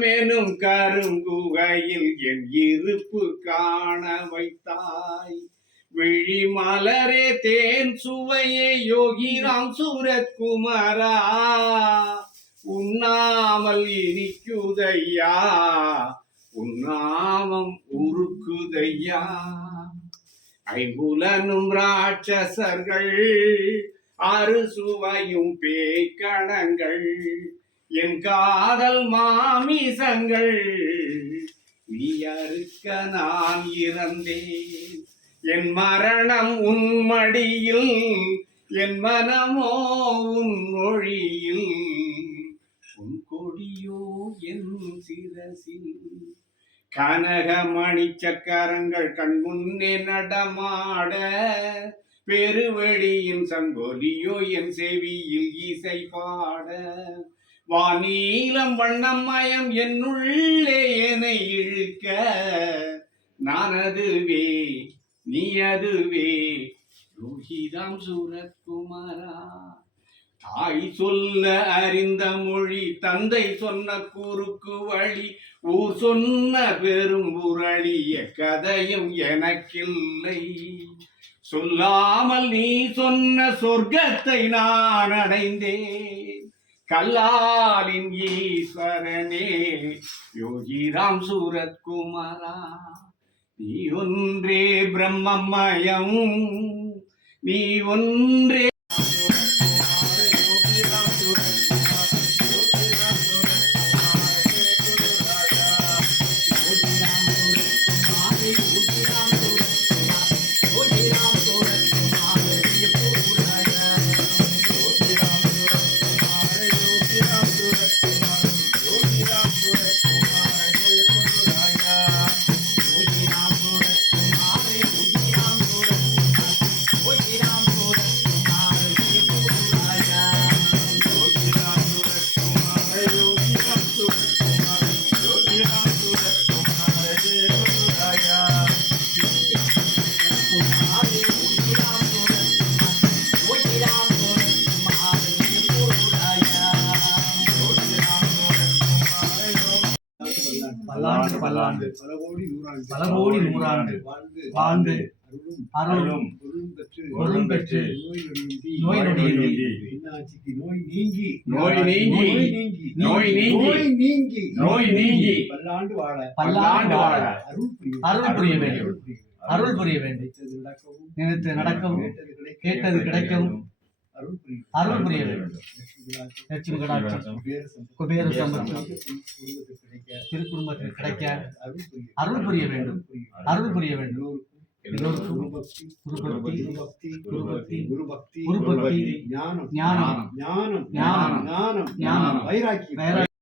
மேனும் கருங்குகையில் என் இருப்பு காண வைத்தாய். விழி மலரே தேன் சுவையே யோகிராம் சூரத்குமாரா, உண்ணாமல் இனிக்குதையா உன்னாமம் உருக்குதையா. ஐம்புலனும் ராட்சசர்கள் அறுசுவையும் பேய்கணங்கள் என் காதல் மாமிசங்கள் நீயறுக்க நான் இறந்தேன். என் மரணம் உன் மடியில், என் மனமோ உன் மொழியில், உன் கொடியோ என் சிரசில். கனகமணி சக்கரங்கள் கண் முன்னே நடமாட, பெருவெளியின் சங்கொலியோ என் செவியில் இசை பாட. வானீலம் வண்ணமயம் என்னுள்ளே என்னை இழுக்க, நான் அதுவே நீ அதுவே யோகிராம் சூரத்குமாரா. தாய் சொல்ல அறிந்த மொழி, தந்தை சொன்ன குறுக்கு வழி, ஊர் சொன்ன பெரும் புரளிய கதையும் எனக்கில்லை. சொல்லாமல் நீ சொன்ன சொர்க்கத்தை நான் அடைந்தேன். கல்லாலின் ஈஸ்வரனே யோகிராம் சூரத்குமாரா. நீ ஒன்றே பிரம்மமயம், நீ ஒன்றே பல்லாண்டு பல்லாண்டு பல கோடி நூறாண்டு வாழ்ந்து அருளும் பொருளும் பெற்று நோய் நொடியின்றி நோய் நீங்கி பல்லாண்டு வாழ அருள் புரிய வேண்டும். அருள் புரிய வேண்டும். நினைத்து நடக்கவும் கேட்டது கிடைக்கவும் அருள் புரிய வேண்டும். லட்சுமி கடாட்சம் குபேர சம்பத்து திருக்குடும்பத்தில் கிடைக்க அருள் புரிய வேண்டும். அருள் புரிய வேண்டும். குருபக்தி ஞானம் வைராக்கியம்